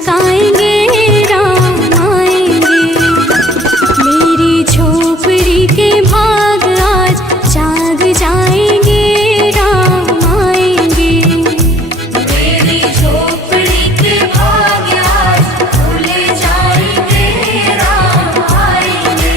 चमकाएंगे राम आएंगे। मेरी झोपड़ी के भाग आज जाग जाएंगे राम आएंगे। मेरी झोपड़ी के भाग आज खुल जाएंगे राम आएंगे।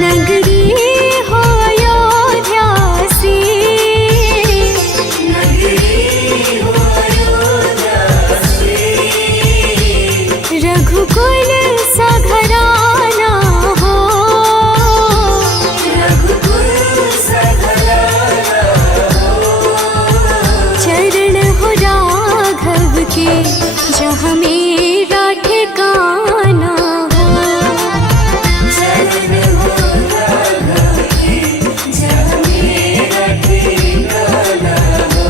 नगरी हो अयोध्या सी, नगरी हो अयोध्या से, रघुकुल सा घराना हो। रघुकुल सा घराना हो। चरण हो राघव के जहाँ मेरा ठिकाना हो। चरण हो राघव के जहाँ मेरा ठिकाना हो।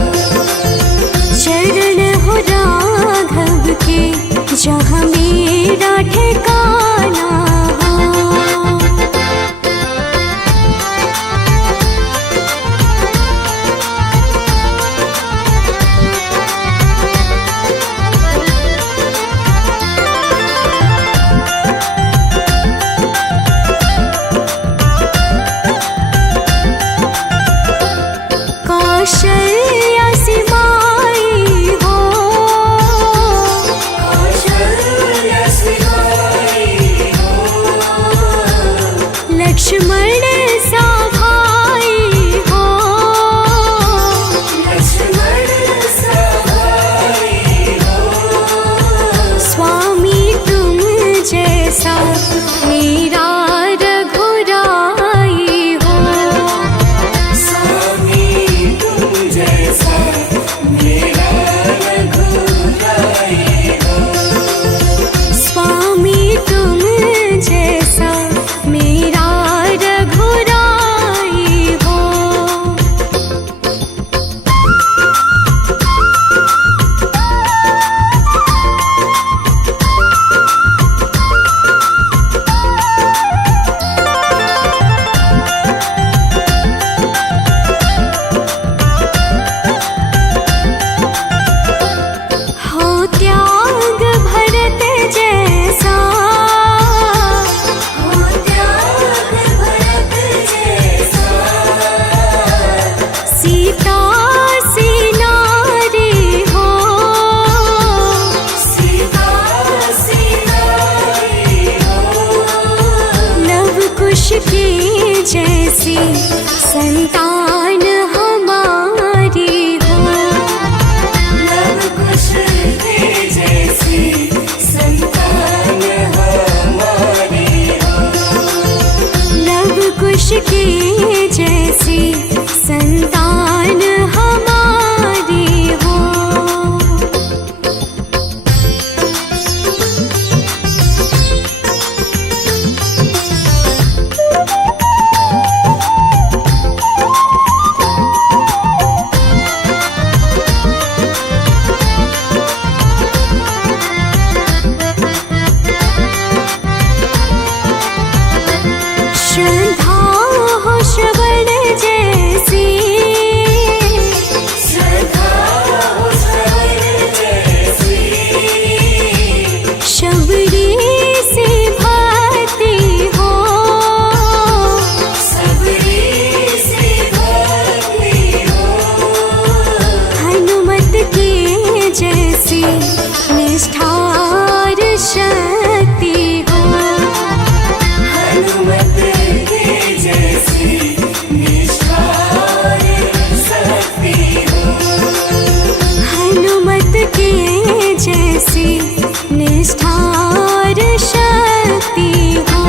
चरण हो राघव के जहाँ मेरा ठिकाना हो। कौशल्या सी माई हो। कौशल्या सी माई हो। लक्ष्मण सा भाई हो। लक्ष्मण सा भाई हो। स्वामी तुम जैसा मेरा रघुराई हो। स्वामी तुम जैसा मेरा रघुराई हो। स्वामी तुम जैसा मेरा रघुराई हो। हो त्याग भरत जैसा, हो त्याग भरत जैसा, सीता सी नारी हो। सीता सी नारी हो। लव कुश की जैसी संतान हमारी हो। लव कुश के जैसी संतान हमारी हो। लव कुश की जैसी संतान हमारी हो। श्रद्धा हो श्रवण जैसी, श्रद्धा हो श्रवण जैसी, शबरी से भक्ति हो। सबरी से भक्ति हो। हनुमत की जैसी निष्ठार शक्ति हो। हनुमत के जैसी निष्ठार शक्ति हो। हनुमत के जैसी निष्ठार शक्ति हो।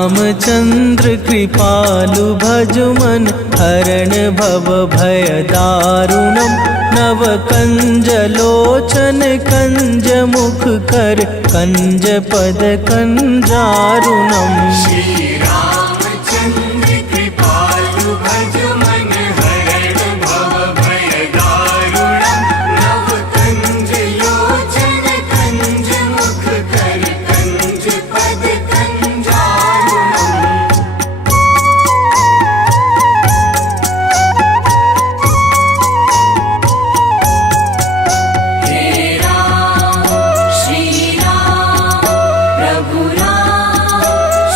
रामचंद्र कृपालु भजुमन हरण भव भय दारुणम नव कंज लोचन कंज मुख कर कंज पद कंजारुणम श्री रामचंद्र कृपालु भजुमन हरण भव भय दारुणम नव कंज लोचन कंज मुख कर कंज पद कंजारुणम हे राम श्री राम प्रभु राम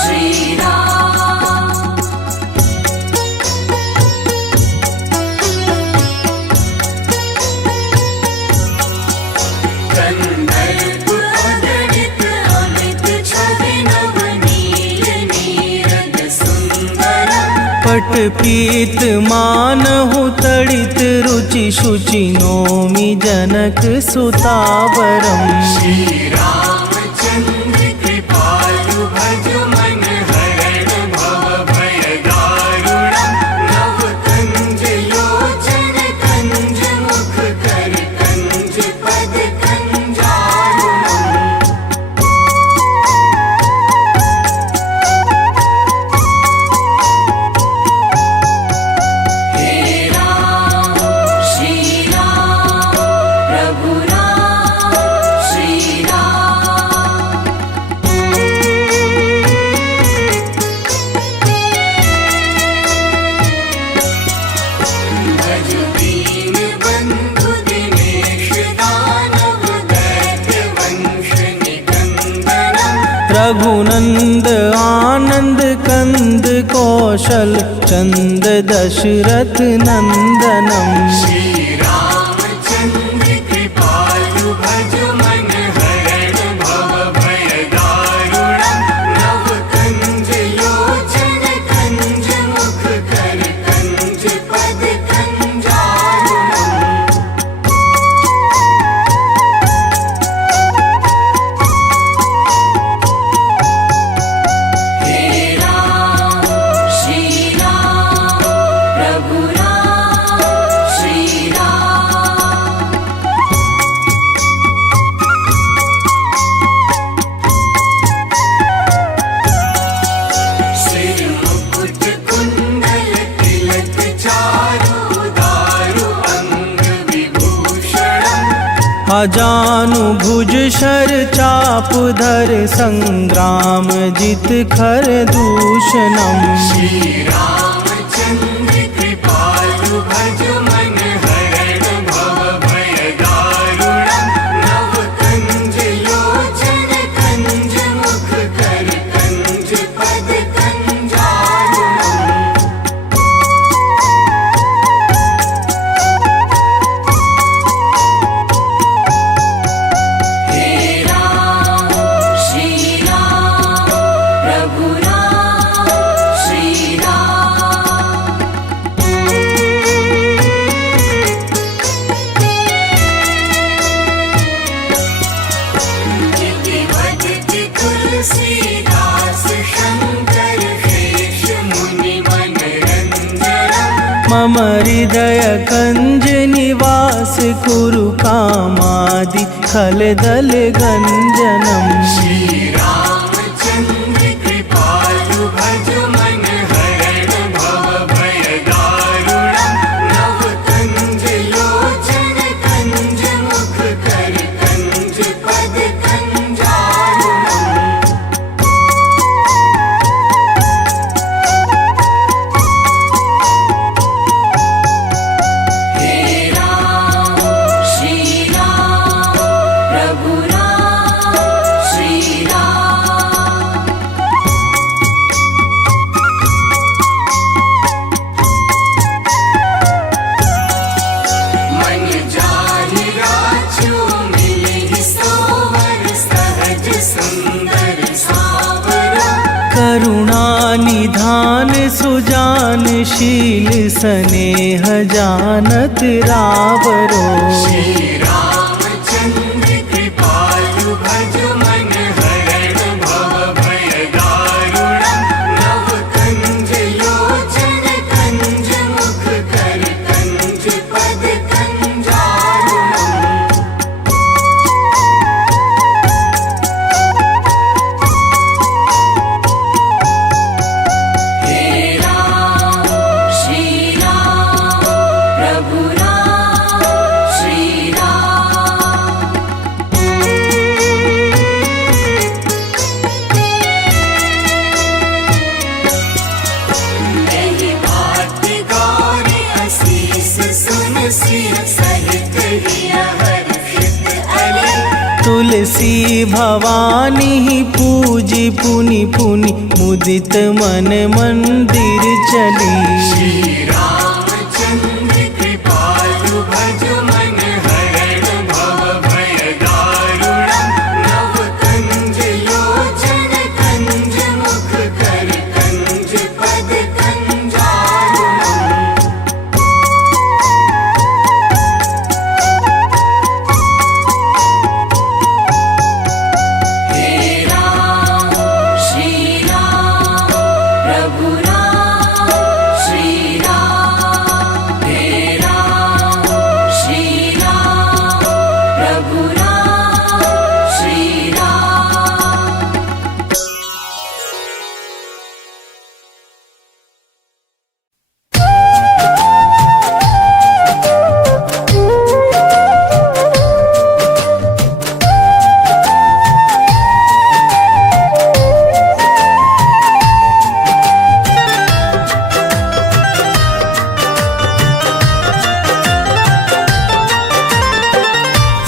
श्री राम कंदर्प अगणित अमित छवि नवनील नीरद सुंदरम पट पीत मानहु तड़ित रुचि शुचि नोमि जनक सुतावरम श्री रामचंद्र कृपालु भजुमन हरण भव भय दारुणम नव कंज लोचन कंज मुख कर कंज पद कंजारुणम हे राम श्री राम प्रभु राम श्री राम भज दीन बंधु दिनेश दानव दैत्य वंश निकंदनम रघुनंद आनंद कंद कौशल चंद दशरथ नंदनम श्री रामचंद्र कृपालु भजुमन हरण भव भय दारुणम नव कंज लोचन कंज मुख कर कंज पद कंजारुणम हे राम श्री राम प्रभु राम श्री राम सिर मुकुट कुंडल तिलक चारु दारु अंग विभूषणम अजानु भुज शर चाप धर संग्राम जित खर दूषणम श्री रामचंद्र कृपालु भजुमन हरण भव भय दारुणम नव कंज लोचन कंज मुख कर कंज पद कंजारुणम हे राम श्री राम प्रभु राम श्री राम गिरिवदति तुलसीदास शंकर शेष मुनि मनरंजनम मम हृदय कंज निवास कुरु कामादि खलदल गंजनम श्री रामचंद्र कृपालु भजुमन हरण भव भय दारुणम नव कंज लोचन कंज मुख कर कंज पद कंजारुणम हे राम श्री राम प्रभु राम श्री राम मन जाहि राजू मिलहि सोवर सहज सुंदर सावरा करुणा निधान सुजान शील स्नेह जानत रावरो श्री रामचंद्र कृपालु भजुमन हरण भव भय दारुणम तुलसी भवानी पूजी पुनि पुनि मुदित मन मंदिर चली। श्री रामचंद्र कृपालु भज मन हरण भव भय दारुणम। नव कंज लोचन कंज मुख कर कंज पद कंजारुणम। हे राम श्री राम प्रभु राम श्री राम। हे राम श्री राम प्रभु राम श्री राम।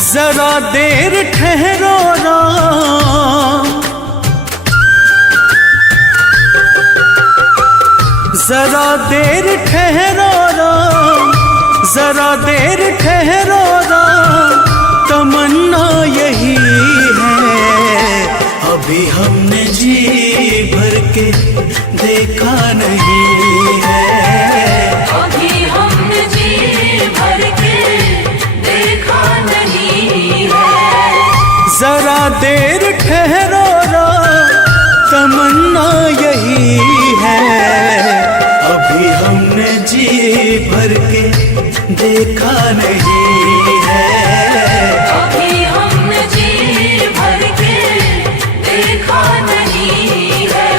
जरा देर ठहरो राम, जरा देर ठहरो राम, जरा देर ठहरो राम। तमन्ना यही है अभी हमने जी भर के देखा नहीं है। अभी हमने जी भर के देखा नहीं है। जरा देर ठहरो राम, तमन्ना यही है अभी हमने जी भर के देखा नहीं है। अभी हमने जी भर के देखा नहीं है।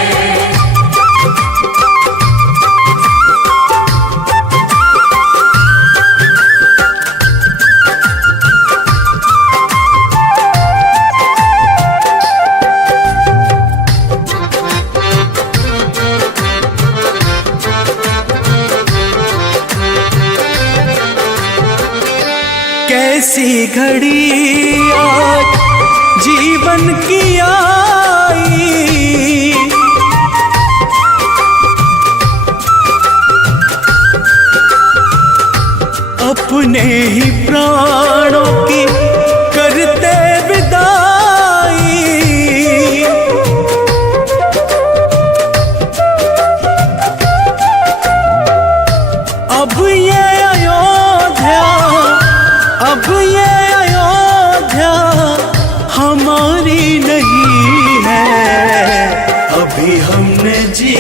कैसी घड़ी आज जीवन की आई, अपने ही प्राणों की करते विदाई। अब ये अयोध्या, अब ये अयोध्या हमारी नहीं है। अभी हमने जी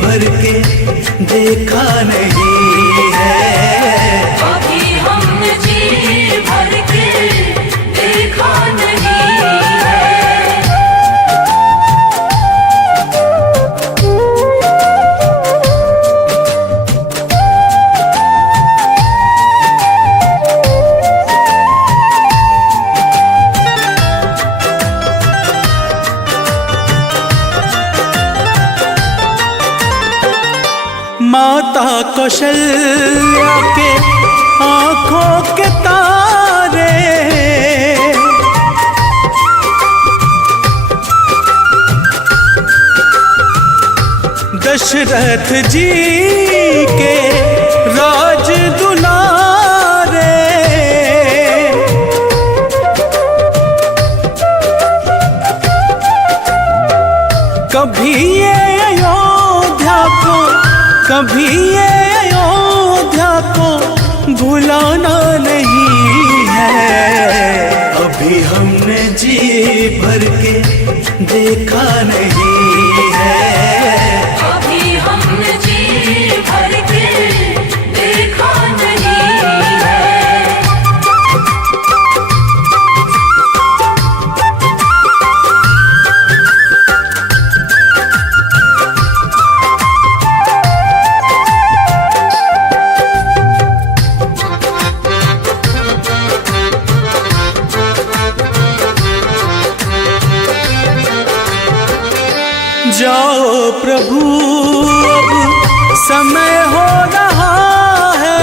भर के देखा नहीं है। अभी हमने जी भर के देखा नहीं है। माता कौशल्या के आंखों के तारे, दशरथ जी के राज दुलारे। कभी ये अयोध्या को, कभी ये अयोध्या को भुलाना नहीं है। अभी हमने जी भर के देखा नहीं है। अभी हमने जी भर के देखा नहीं है। जाओ प्रभु अब समय हो रहा है।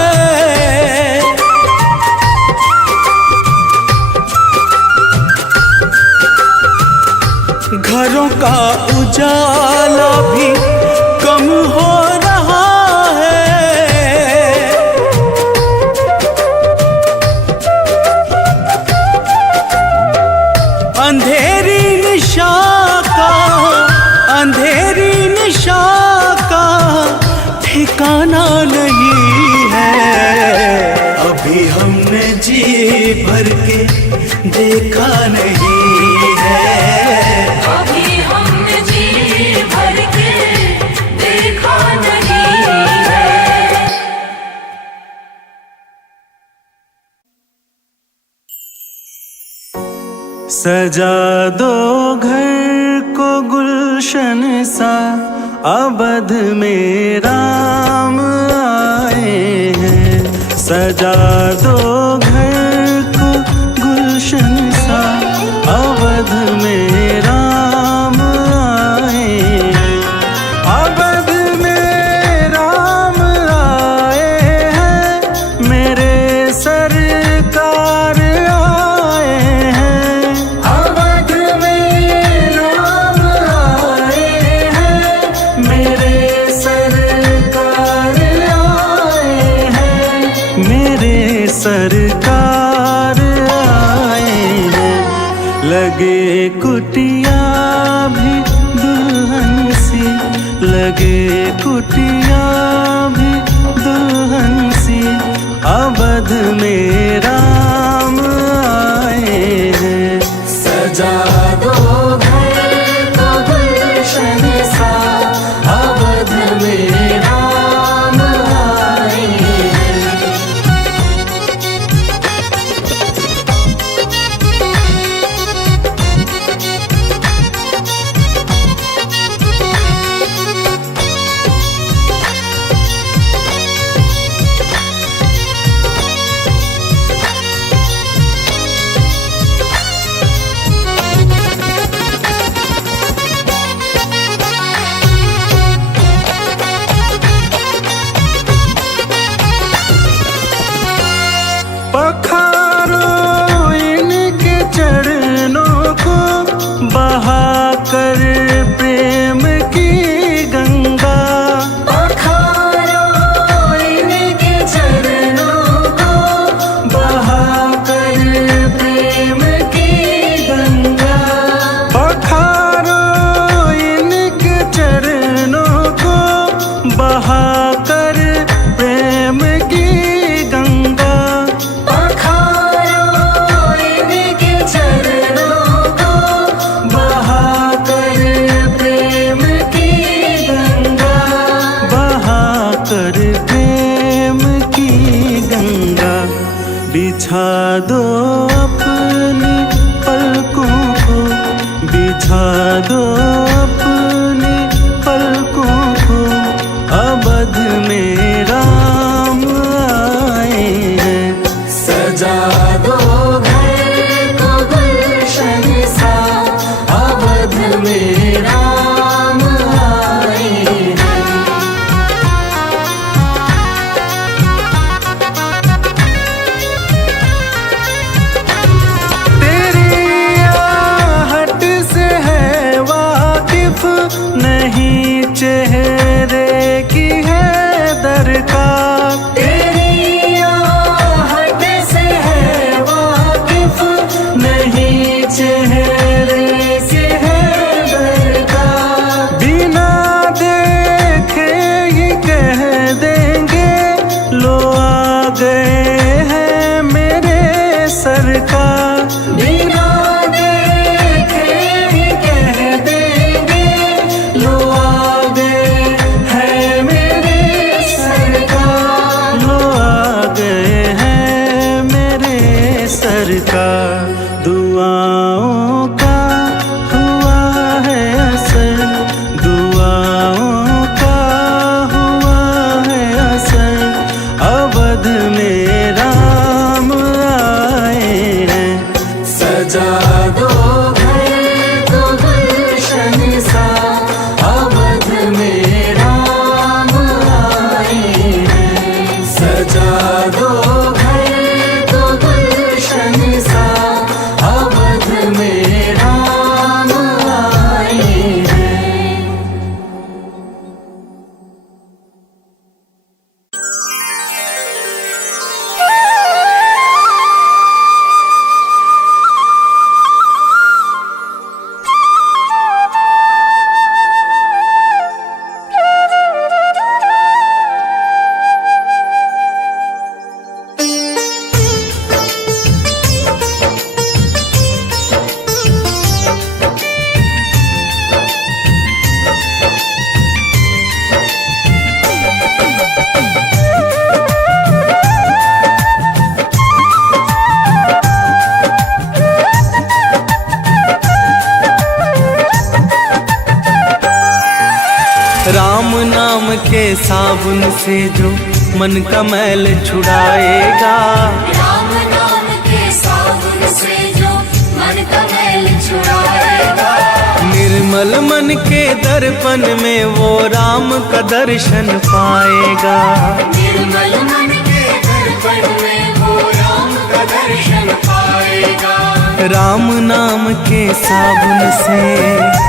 का उजाला भी कम हो रहा है। अंधेरी निशा का ठिकाना नहीं है। अभी हमने जी भर के देखा नहीं है। अभी हमने जी भर के देखा नहीं है। सजा दो घर को गुलशन सा, अवध में राम आए हैं। सजा दो घर को गुलशन सा, अवध में राम आए हैं। अवध में राम आए हैं, मेरे सरकार आए हैं। अवध में राम आए हैं, मेरे सरकार आए हैं। मेरे सरकार आए हैं। लगे कुटिया भी दुल्हन सी, लगे कुटिया भी दुल्हन सी, अवध में राम आए हैं। सजा दो घर को गुलशन सा, अवध में राम आए हैं। पखारो इनके चरणों को, बहाकर प्रेम की गंगा। पखारो इनके चरणों को, बहाकर प्रेम की गंगा। पखारो इनके चरणों को, बहाकर प्रेम की गंगा। बिछा दो अपनी पलकों को, बिछा दो अपनी पलकों को, अवध में राम आए हैं। सजा दो घर को गुलशन सा, अवध में राम आए हैं। नहीं चेहरे की है दरकार, तेरी आहट से है वाकिफ। नहीं चेहरे से है दरकार, बिना देखे ही कह देंगे लो आ गए हैं मेरे सरकार। बिना देखे ही कह देंगे लो आ गए राम नाम के साबुन से जो मन का मैल छुड़ाएगा, राम नाम के साबुन से जो मन का मैल छुड़ाएगा। निर्मल मन के दर्पण में वो राम का दर्शन पाएगा, निर्मल मन के दर्पण में वो राम का दर्शन पाएगा। राम नाम के साबुन से।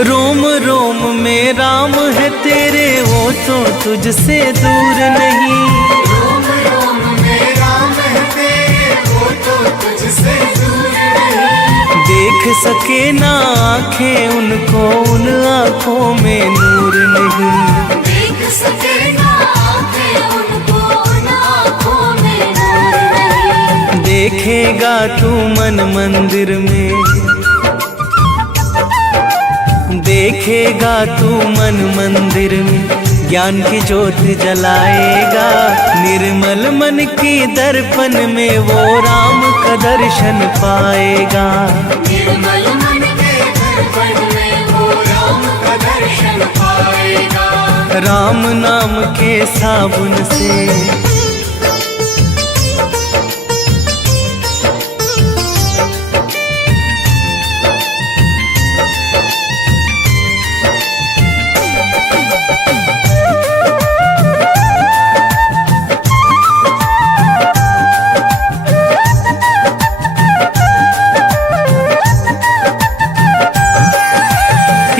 रोम रोम में राम है तेरे, वो तो तुझसे दूर नहीं। रोम रोम में राम है तेरे, वो तो तुझसे दूर नहीं। देख सके ना आँखें उनको, उन आँखों में नूर नहीं। देख सके ना आँखें उनको, उन आँखों में नूर नहीं। देखेगा तू मन मंदिर में, देखेगा तू मन मंदिर में, ज्ञान की ज्योत जलाएगा। निर्मल मन की दर्पण में वो राम का दर्शन पाएगा, निर्मल मन के दर्पण में वो राम का दर्शन पाएगा। राम नाम के साबुन से।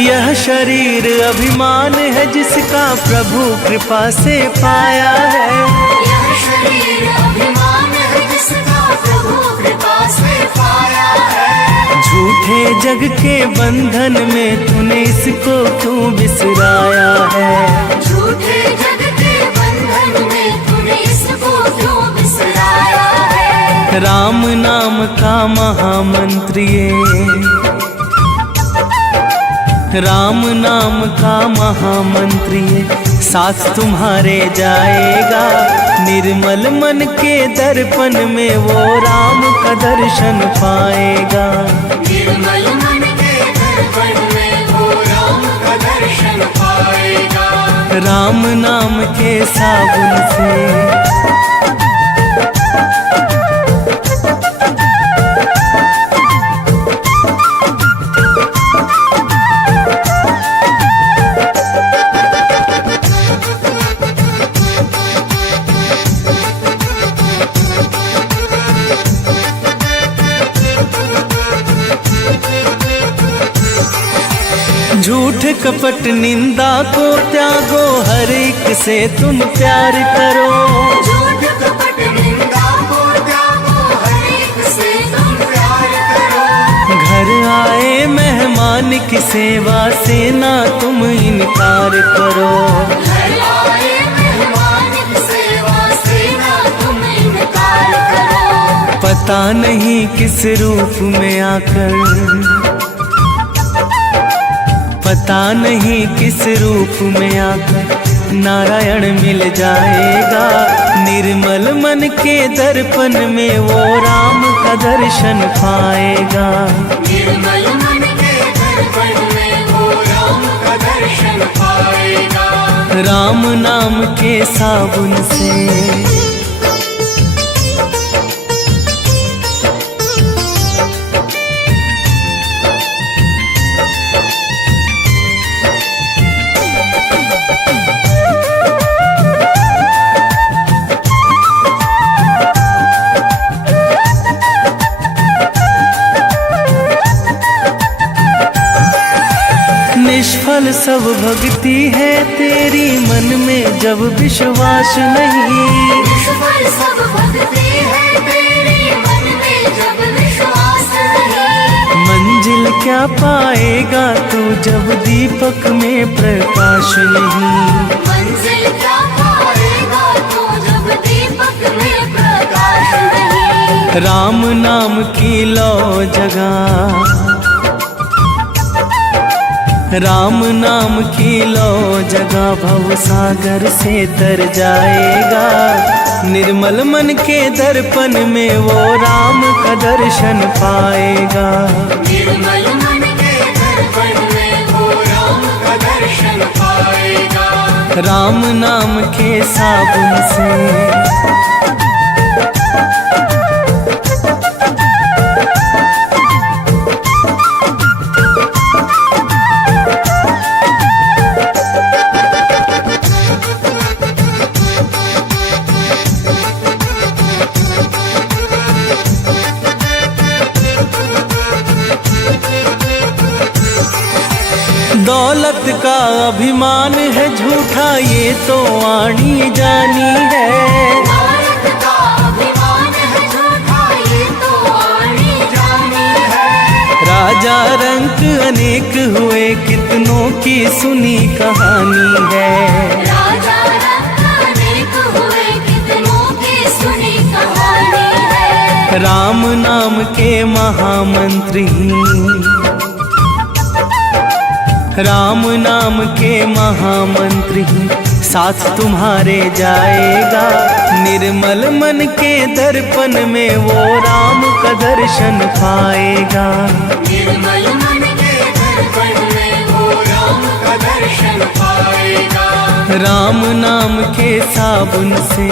यह शरीर अभिमान है जिसका प्रभु कृपा से पाया है, यह शरीर अभिमान है जिसका प्रभु कृपा से पाया है। झूठे जग के बंधन में तूने इसको क्यों बिसराया है, झूठे जग के बंधन में तूने इसको क्यों बिसराया है। राम नाम का महामंत्र ये, राम नाम का महामंत्र ये साथ तुम्हारे जाएगा। निर्मल मन के दर्पण में वो राम का दर्शन पाएगा, निर्मल मन के दर्पण में वो राम का दर्शन पाएगा। राम नाम के साबुन से। झूठ कपट निंदा को त्यागो, हर एक से तुम प्यार करो। झूठ कपट निंदा को त्यागो, हर एक से तुम प्यार करो। घर आए मेहमान की सेवा से ना तुम इनकार करो, घर आए मेहमान की सेवा से ना तुम इनकार करो। पता नहीं किस रूप में आकर, पता नहीं किस रूप में आकर नारायण मिल जाएगा। निर्मल मन के दर्पण में वो राम का दर्शन पाएगा, निर्मल मन के दर्पण में वो राम का दर्शन पाएगा। राम नाम के साबुन से। निष्फल सब भक्ति है तेरी, मन में जब विश्वास नहीं। निष्फल सब भक्ति है तेरी, मन में जब विश्वास नहीं। मंजिल क्या पाएगा तू जब दीपक में प्रकाश नहीं। मंजिल क्या पाएगा तू जब दीपक में प्रकाश नहीं। राम नाम की लो जगह, राम नाम की लो जगह भव सागर से तर जाएगा। निर्मल मन के दर्पण में वो राम का दर्शन पाएगा। निर्मल मन के दर्पण में वो राम का दर्शन पाएगा। राम नाम के साबुन से दौलत का अभिमान है झूठा ये तो आनी जानी है। दौलत का अभिमान है झूठा ये तो आनी जानी है। राजा रंक अनेक हुए कितनों की सुनी कहानी है। राजा रंक अनेक हुए कितनों की सुनी कहानी है। राम नाम के महामंत्री, राम नाम के महामंत्री साथ तुम्हारे जाएगा। निर्मल मन के दर्पण में वो राम का दर्शन पाएगा। निर्मल मन के दर्पण में वो राम का दर्शन पाएगा। राम नाम के साबुन से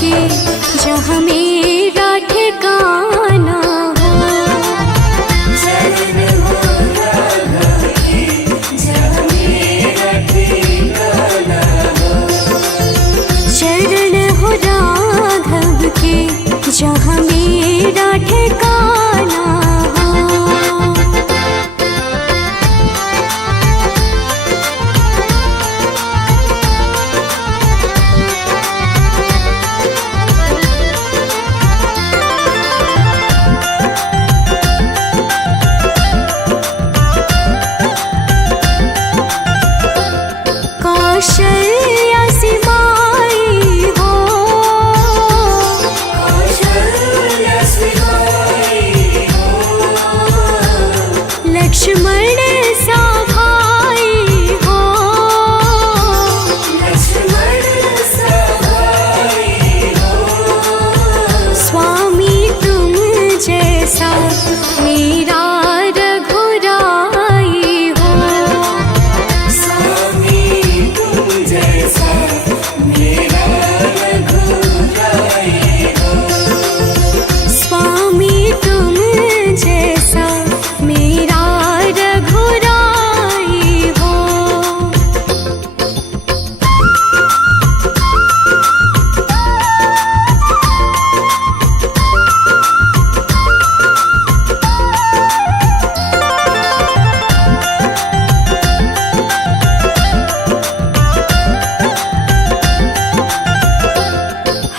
के जहाँ मेरा ठिकाना हो। शरण हो राघव की जहाँ मेरा ठिकाना हो। चरण हो राघव के जहाँ मेरा ठिकाना हो। कौशल्या सी माई हो। कौशल्या सी माई हो। लक्ष्मण सा भाई हो। लक्ष्मण सा भाई हो। स्वामी तुम जैसा मेरा रघुराई हो। स्वामी तुम जैसा मेरा रघुराई हो। स्वामी तुम जैसा मेरा रघुराई हो।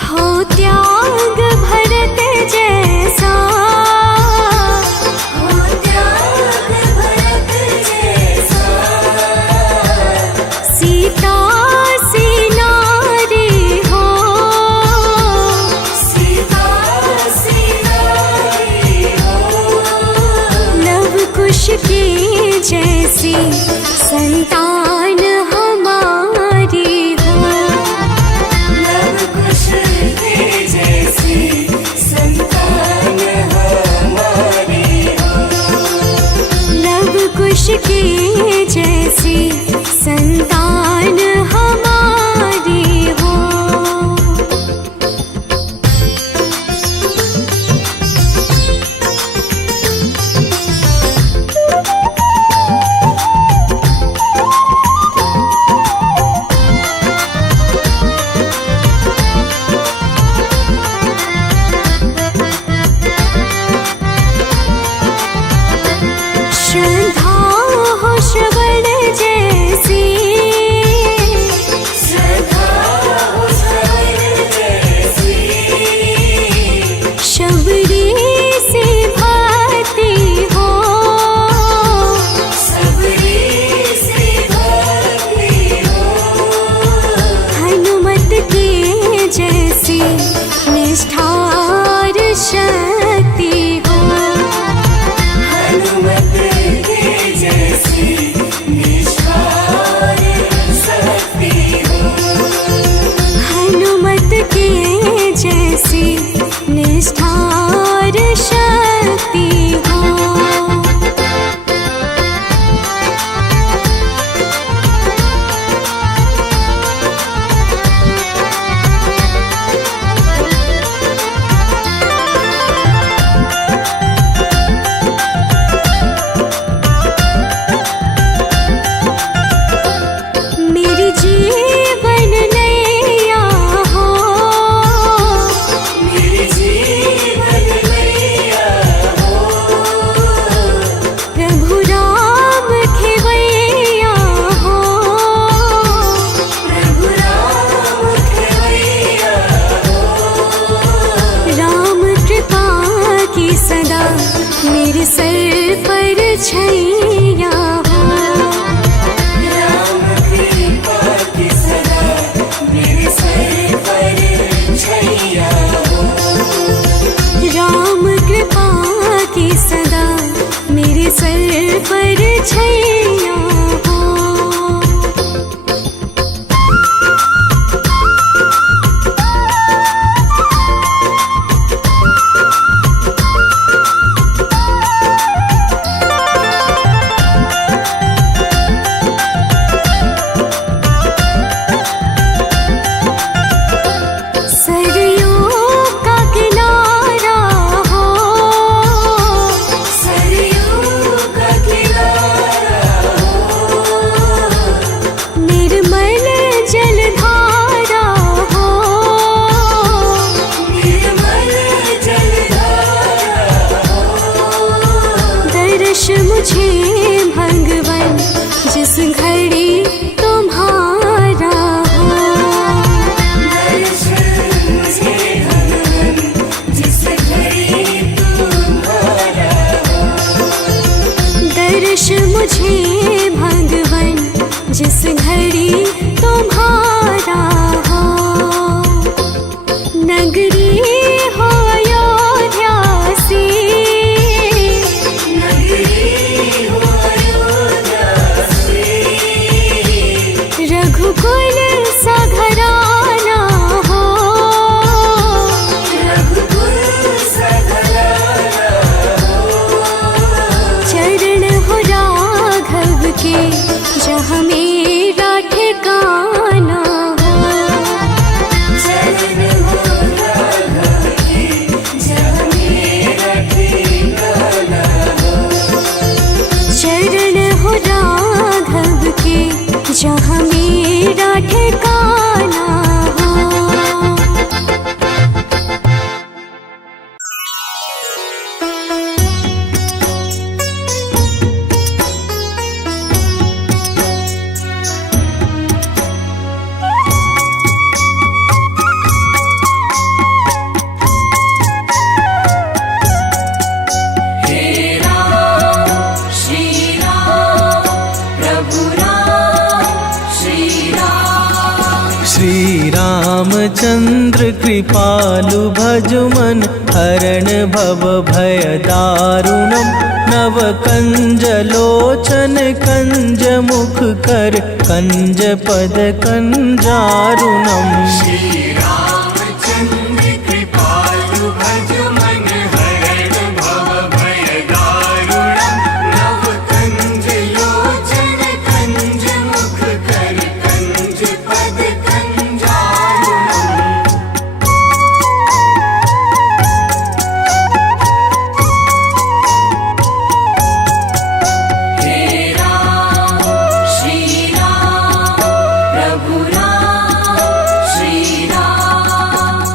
हो त्याग भरत जैसा। हो त्याग भरत जैसा। सीता सी नारी हो। सीता सी नारी हो। लव कुश की जैसी संतान हमारी हो। लव कुश की जैसी संतान हमारी हो। लव कुश की जैसी संतान हमारी हो। श्रद्धा हो श्रवण जैसी। श्रद्धा हो श्रवण जैसी। शबरी से भक्ति हो। सबरी से भक्ति हो। हनुमत के जैसी निष्ठार शक्ति हो। हनुमत के जैसी निष्ठार शक्ति हो। हनुमत के जैसी निष्ठार शक्ति हो। मेरी जीवन नैया हो। मेरी जीवन नैया हो। प्रभु राम खेवैया हो। प्रभु राम खेवैया हो। राम कृपा की सदा मेरे सर पर छैया हो। राम कृपा की सदा मेरे सर पर छैया हो। राम कृपा की सदा मेरे सर पर छैया हो। श्री रामचंद्र कृपालु भजमन हरण भव भय दारुणम नव कंज लोचन कंज मुख कर कंज पद कंजारुणम श्री रामचंद्र कृपालु भज मन हरण भव भय दारुणम नव कंज लोचन कंज मुख कर कंज पद कंजारुणम हे राम श्री राम प्रभु राम श्री राम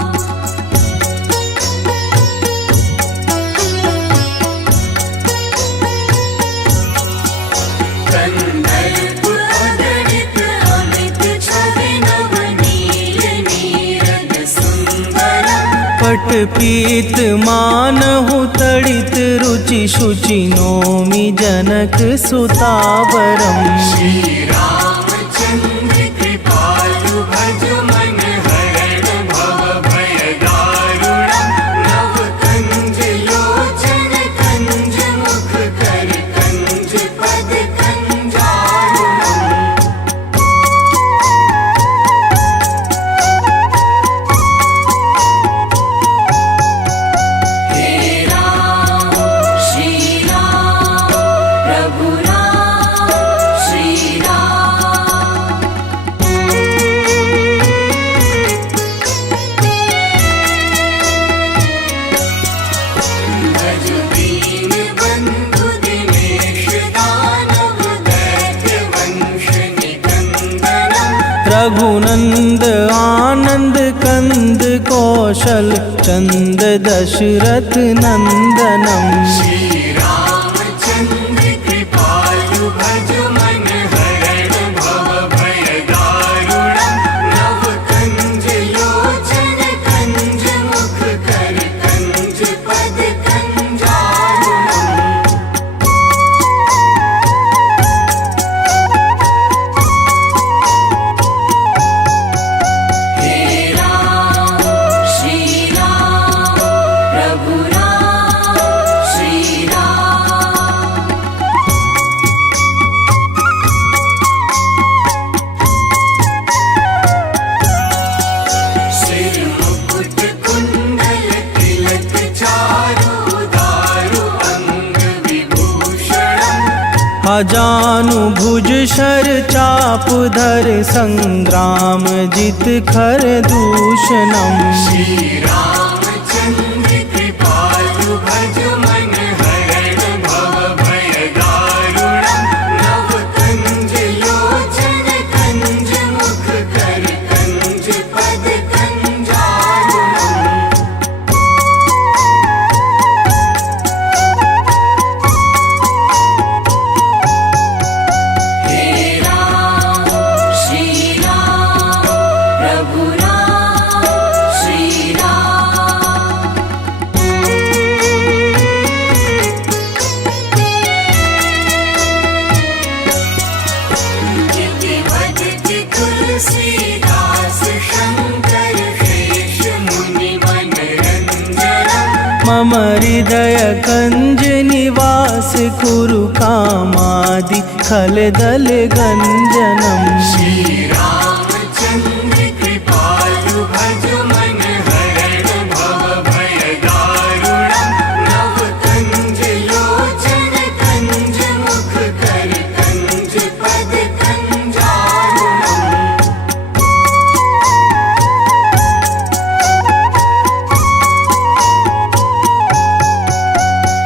कंदर्प अगणित अमित छवि नवनील नीरद सुंदरम पट पीत मानहु तड़ित रुचि शुचि नोमि जनक सुतावरम श्री रामचंद्र कृपालु भज मन हरण भव भय दारुणम नव कंज लोचन कंज मुख कर कंज पद कंजारुणम हे राम श्री राम प्रभु राम श्री राम भज दीन बंधु दिनेश दानव दैत्य वंश निकंदनम रघुनंद आनंद कंद कौशल चंद दशरथ नंदनम श्री रामचंद्र कृपालु भज मन हरण भव भय दारुणम नव कंज लोचन कंज मुख कर कंज पद कंजारुणम हे राम श्री राम प्रभु राम श्री राम सिर मुकुट कुंडल तिलक चारु दारु अंग विभूषणम अजानु भुज शर चाप धर संग्राम जित खर दूषणम श्री रामचंद्र कृपालु भज मन हरण भव भय दारुणम नव कंज लोचन कंज मुख कर कंज पद कंजारुणम हे राम श्री राम प्रभु राम श्री राम गिरिवदति तुलसीदास शंकर शेष मुनि मनरंजनम मम हृदय कंज निवास कुरु कामादि खलदल गंजनम श्री रामचंद्र कृपालु भज मन हरण भव भय दारुणम नव कंज लोचन कंज मुख कर कंज पद कंजारुणम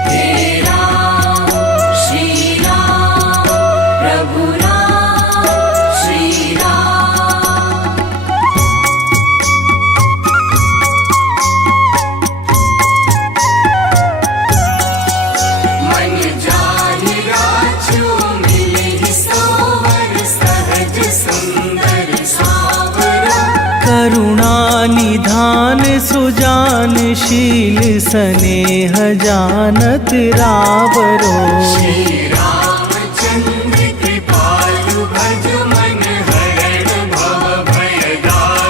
हे राम श्री राम प्रभु राम श्री राम मन जाहि राजू मिलहि सोवर सहज सुंदर सावरा करुणा निधान सुजान शील स्नेह जानत रावरो श्री रामचंद्र कृपालु भज मन हरण भव भय दारुणम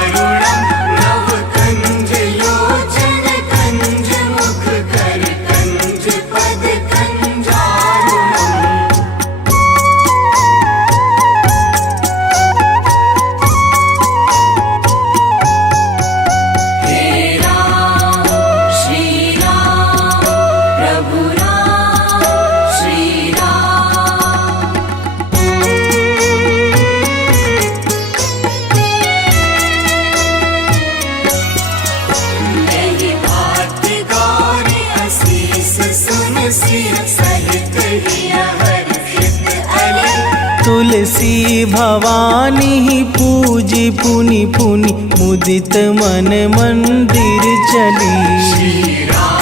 तुलसी भवानी पूजी पुनि पुनि मुदित मन मंदिर चली। श्री राम